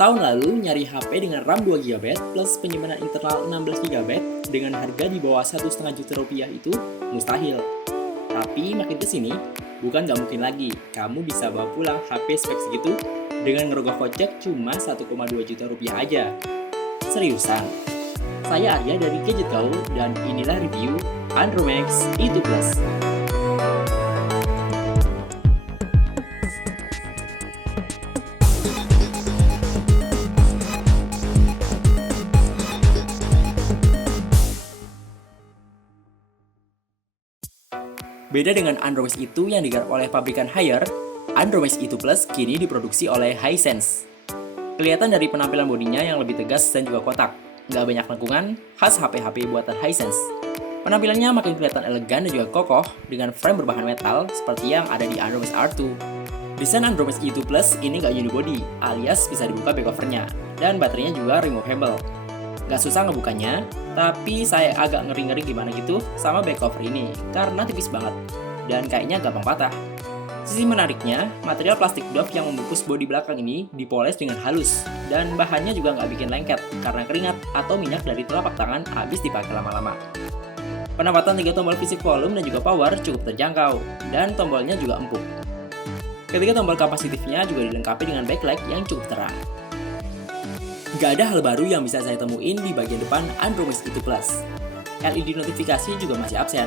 Tahun lalu nyari HP dengan RAM 2 GB plus penyimpanan internal 16 GB dengan harga di bawah 1,5 juta rupiah itu mustahil. Tapi makin kesini, bukan nggak mungkin lagi, kamu bisa bawa pulang HP spek segitu dengan ngerogoh kocek cuma 1,2 juta rupiah aja. Seriusan? Saya Arya dari Gadget Gaul dan inilah review Andromax E2 Plus. Beda dengan Andromax itu yang digarap oleh pabrikan Haier, Andromax E2 Plus kini diproduksi oleh Hisense. Kelihatan dari penampilan bodinya yang lebih tegas dan juga kotak, nggak banyak lengkungan, khas HP-HP buatan Hisense. Penampilannya makin kelihatan elegan dan juga kokoh dengan frame berbahan metal seperti yang ada di Andromax R2. Desain Andromax E2 Plus ini nggak unibody, alias bisa dibuka back covernya, dan baterainya juga removable. Gak susah ngebukanya, tapi saya agak ngeri-ngeri gimana gitu sama back cover ini karena tipis banget dan kayaknya gampang patah. Sisi menariknya, material plastik doff yang membungkus bodi belakang ini dipoles dengan halus dan bahannya juga nggak bikin lengket karena keringat atau minyak dari telapak tangan habis dipakai lama-lama. Penempatan 3 tombol fisik volume dan juga power cukup terjangkau dan tombolnya juga empuk. Ketiga tombol kapasitifnya juga dilengkapi dengan backlight yang cukup terang. Gak ada hal baru yang bisa saya temuin di bagian depan Andromax E2 Plus. LED notifikasi juga masih absen.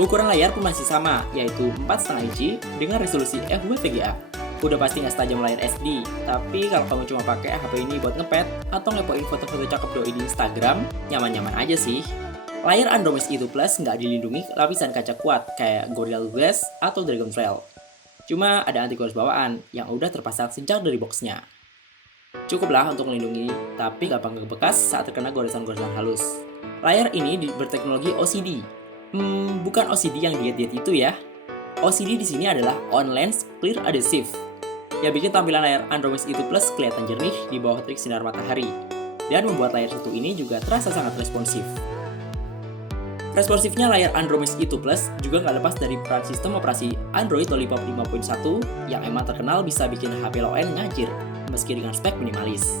Ukuran layar pun masih sama, yaitu 4,5 inci dengan resolusi FHD VGA. Udah pasti nggak setajam layar SD, tapi kalau kamu cuma pakai HP ini buat ngepet atau ngepoin foto-foto cakep doi di Instagram, nyaman-nyaman aja sih. Layar Andromax E2 Plus nggak dilindungi lapisan kaca kuat kayak Gorilla Glass atau Dragonfly. Cuma ada anti gores bawaan yang udah terpasang sejak dari boxnya. Cukuplah untuk melindungi, tapi gampang bekas saat terkena goresan-goresan halus. Layar ini berteknologi OCD. Bukan OCD yang diet-diet itu ya. OCD di sini adalah On Lens Clear Adhesive, yang bikin tampilan layar Andromax E2 Plus kelihatan jernih di bawah terik sinar matahari, dan membuat layar satu ini juga terasa sangat responsif. Responsifnya layar Andromax E2 Plus juga nggak lepas dari peran sistem operasi Android Lollipop 5.1 yang emang terkenal bisa bikin HP low-end ngajir meski dengan spek minimalis.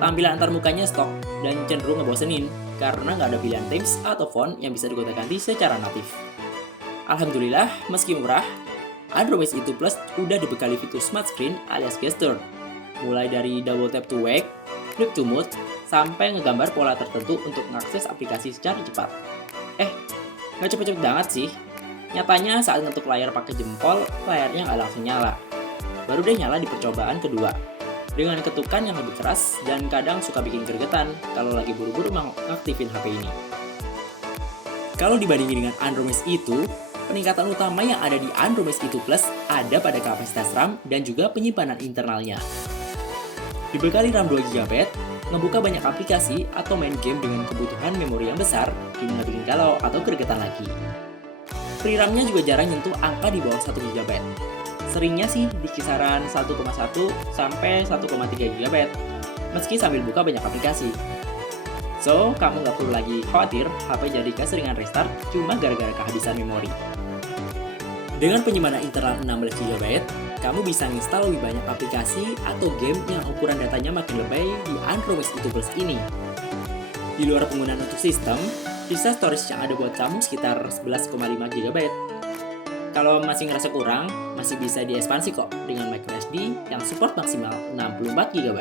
Tampilan antarmukanya stok dan cenderung ngebosenin karena nggak ada pilihan themes atau font yang bisa digonta-ganti secara natif. Alhamdulillah, meski murah, Andromax E2 Plus udah dibekali fitur Smart Screen alias gesture, mulai dari double tap to wake, flip to mode, sampai ngegambar pola tertentu untuk mengakses aplikasi secara cepat. Nggak cepet-cepet banget sih. Nyatanya saat ngetuk layar pakai jempol, layarnya nggak langsung nyala. Baru deh nyala di percobaan kedua, dengan ketukan yang lebih keras dan kadang suka bikin gregetan kalau lagi buru-buru mengaktifin HP ini. Kalau dibandingin dengan Andromax E2, peningkatan utama yang ada di Andromax E2 Plus ada pada kapasitas RAM dan juga penyimpanan internalnya. Dibekali RAM 2 GB, ngebuka banyak aplikasi atau main game dengan kebutuhan memori yang besar, kini nggak bikin galau atau gregetan lagi. Free RAM-nya juga jarang nyentuh angka di bawah 1 GB. Seringnya sih di kisaran 1,1 sampai 1,3 GB, meski sambil buka banyak aplikasi. So, kamu nggak perlu lagi khawatir HP jadi keseringan restart cuma gara-gara kehabisan memori. Dengan penyimpanan internal 16 GB, kamu bisa install lebih banyak aplikasi atau game yang ukuran datanya makin lebay di Andromax E2 Plus ini. Di luar penggunaan untuk sistem, sisa storage yang ada buat kamu sekitar 11,5 GB. Kalau masih ngerasa kurang, masih bisa diekspansi kok dengan microSD yang support maksimal 64 GB.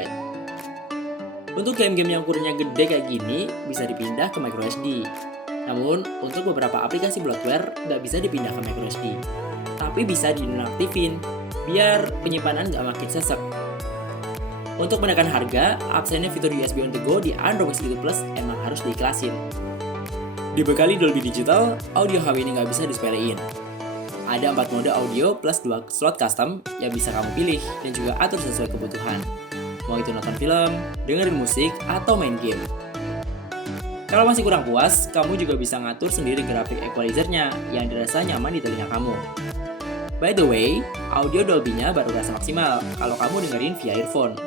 Untuk game-game yang ukurannya gede kayak gini, bisa dipindah ke microSD. Namun, untuk beberapa aplikasi bloatware nggak bisa dipindah ke microSD. Tapi bisa dinonaktifin, biar penyimpanan nggak makin sesek. Untuk menekan harga, absennya fitur USB on the go di Andromax E2 Plus emang harus diiklasin. Dibekali Dolby Digital, audio HP ini nggak bisa disepelein. Ada 4 mode audio plus 2 slot custom yang bisa kamu pilih dan juga atur sesuai kebutuhan. Mau itu nonton film, dengerin musik, atau main game. Kalau masih kurang puas, kamu juga bisa ngatur sendiri grafik equalizer-nya yang dirasa nyaman di telinga kamu. By the way, audio Dolby-nya baru rasa maksimal kalau kamu dengerin via earphone.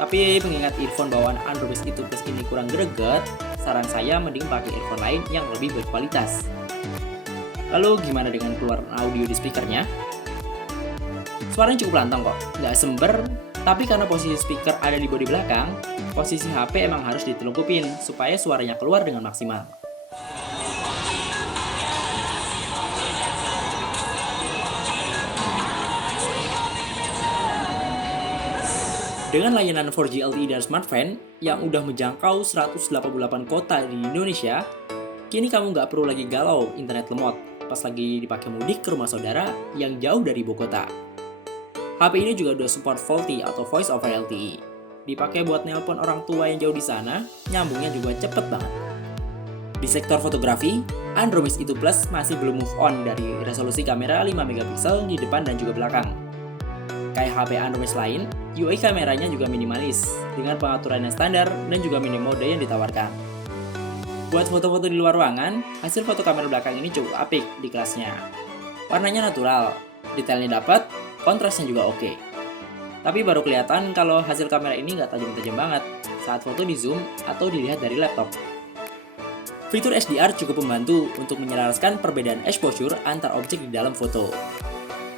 Tapi mengingat earphone bawaan Andromax E2 Plus ini kurang greget, saran saya mending pakai earphone lain yang lebih berkualitas. Lalu gimana dengan keluaran audio di speakernya? Suaranya cukup lantang kok, nggak sember, Tapi karena posisi speaker ada di bodi belakang, posisi HP emang harus ditelungkupin supaya suaranya keluar dengan maksimal. Dengan layanan 4G LTE dan smartphone yang udah menjangkau 188 kota di Indonesia, kini kamu nggak perlu lagi galau internet lemot pas lagi dipakai mudik ke rumah saudara yang jauh dari ibu kota. HP ini juga udah support VoLTE atau Voice over LTE. Dipakai buat nelpon orang tua yang jauh di sana, nyambungnya juga cepet banget. Di sektor fotografi, Android E2 Plus masih belum move on dari resolusi kamera 5MP di depan dan juga belakang. Kayak HP Android lain, UI kameranya juga minimalis, dengan pengaturan yang standar dan juga minim mode yang ditawarkan. Buat foto-foto di luar ruangan, hasil foto kamera belakang ini cukup apik di kelasnya. Warnanya natural, detailnya dapat, kontrasnya juga oke. Tapi baru kelihatan kalau hasil kamera ini nggak tajam-tajam banget saat foto di zoom atau dilihat dari laptop. Fitur HDR cukup membantu untuk menyelaraskan perbedaan exposure antar objek di dalam foto.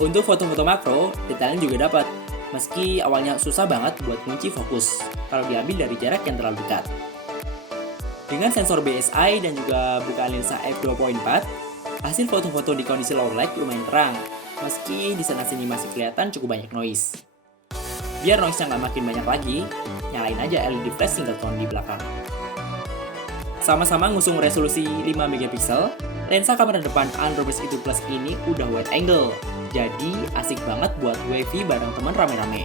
Untuk foto-foto makro, detailnya juga dapat, meski awalnya susah banget buat kunci fokus kalau diambil dari jarak yang terlalu dekat. Dengan sensor BSI dan juga bukaan lensa f2.4, hasil foto-foto di kondisi low light lumayan terang, meski di sana-sini masih kelihatan cukup banyak noise. Biar noise-nya nggak makin banyak lagi, nyalain aja LED flash single tone di belakang. Sama-sama ngusung resolusi 5MP, lensa kamera depan Android E2 Plus ini udah wide angle, jadi asik banget buat WiFi bareng teman rame-rame.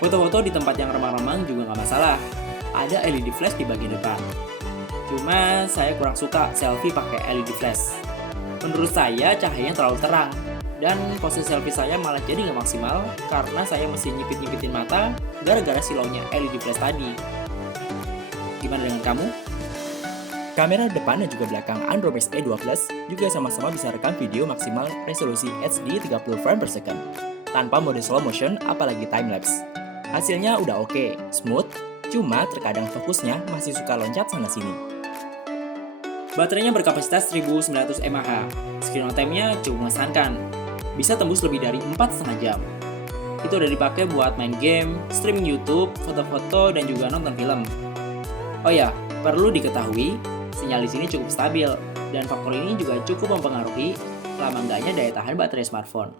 Foto-foto di tempat yang remang-remang juga nggak masalah, ada LED flash di bagian depan. Cuma saya kurang suka selfie pakai LED flash. Menurut saya cahayanya terlalu terang, dan pose selfie saya malah jadi nggak maksimal karena saya mesti nyipit-nyipitin mata gara-gara silaunya LED flash tadi. Gimana dengan kamu? Kamera depan dan juga belakang Android E2 Plus juga sama-sama bisa rekam video maksimal resolusi HD 30 frame per second, tanpa mode slow motion apalagi time-lapse. Hasilnya udah oke, smooth, cuma terkadang fokusnya masih suka loncat sana-sini. Baterainya berkapasitas 1900 mAh, screen on time-nya cukup mengesankan, bisa tembus lebih dari 4,5 jam. Itu udah dipakai buat main game, streaming YouTube, foto-foto, dan juga nonton film. Oh ya, perlu diketahui, sinyal di sini cukup stabil, dan faktor ini juga cukup mempengaruhi lama enggaknya daya tahan baterai smartphone.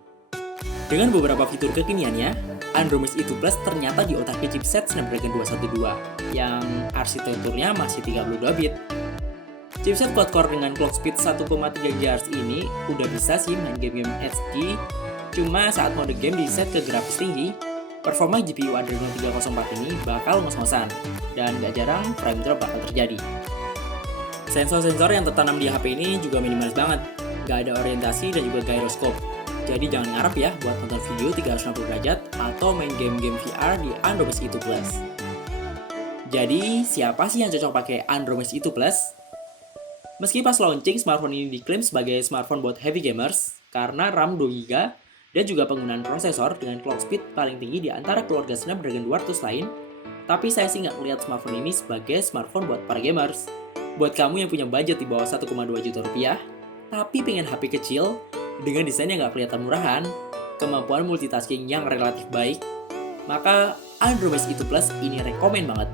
Dengan beberapa fitur kekiniannya, Android E2 Plus ternyata diotaki chipset Snapdragon 212 yang arsitekturnya masih 32 bit. Chipset quad-core dengan clock speed 1,3 GHz ini udah bisa sih main game-game HD, cuma saat mode game di set ke grafis tinggi, performa GPU Adreno 304 ini bakal ngos-ngosan, dan gak jarang frame drop bakal terjadi. Sensor-sensor yang tertanam di HP ini juga minimalis banget, gak ada orientasi dan juga gyroscope. Jadi jangan ngarep ya buat nonton video 360 derajat atau main game-game VR di Android E2 Plus. Jadi, siapa sih yang cocok pakai Android E2 Plus? Meski pas launching, smartphone ini diklaim sebagai smartphone buat heavy gamers karena RAM 2GB dan juga penggunaan prosesor dengan clock speed paling tinggi di antara keluarga Snapdragon 200 lain, tapi saya sih nggak melihat smartphone ini sebagai smartphone buat para gamers. Buat kamu yang punya budget di bawah 1,2 juta rupiah, tapi pengen HP kecil, dengan desain yang nggak kelihatan murahan, kemampuan multitasking yang relatif baik, maka Android E2 Plus ini rekomen banget.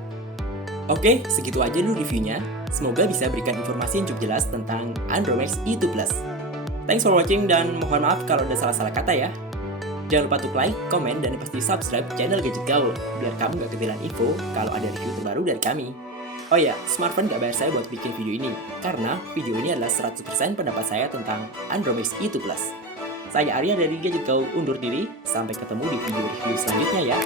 Oke, segitu aja dulu reviewnya. Semoga bisa berikan informasi yang cukup jelas tentang Android E2 Plus. Thanks for watching dan mohon maaf kalau ada salah-salah kata ya. Jangan lupa untuk like, komen, dan pasti subscribe channel Gadget Gaul biar kamu gak ketinggalan info kalau ada review terbaru dari kami. Oh ya, smartphone gak bayar saya buat bikin video ini, karena video ini adalah 100% pendapat saya tentang Android E2 Plus. Saya Arya dari Gadget Gaul undur diri, sampai ketemu di video review selanjutnya ya.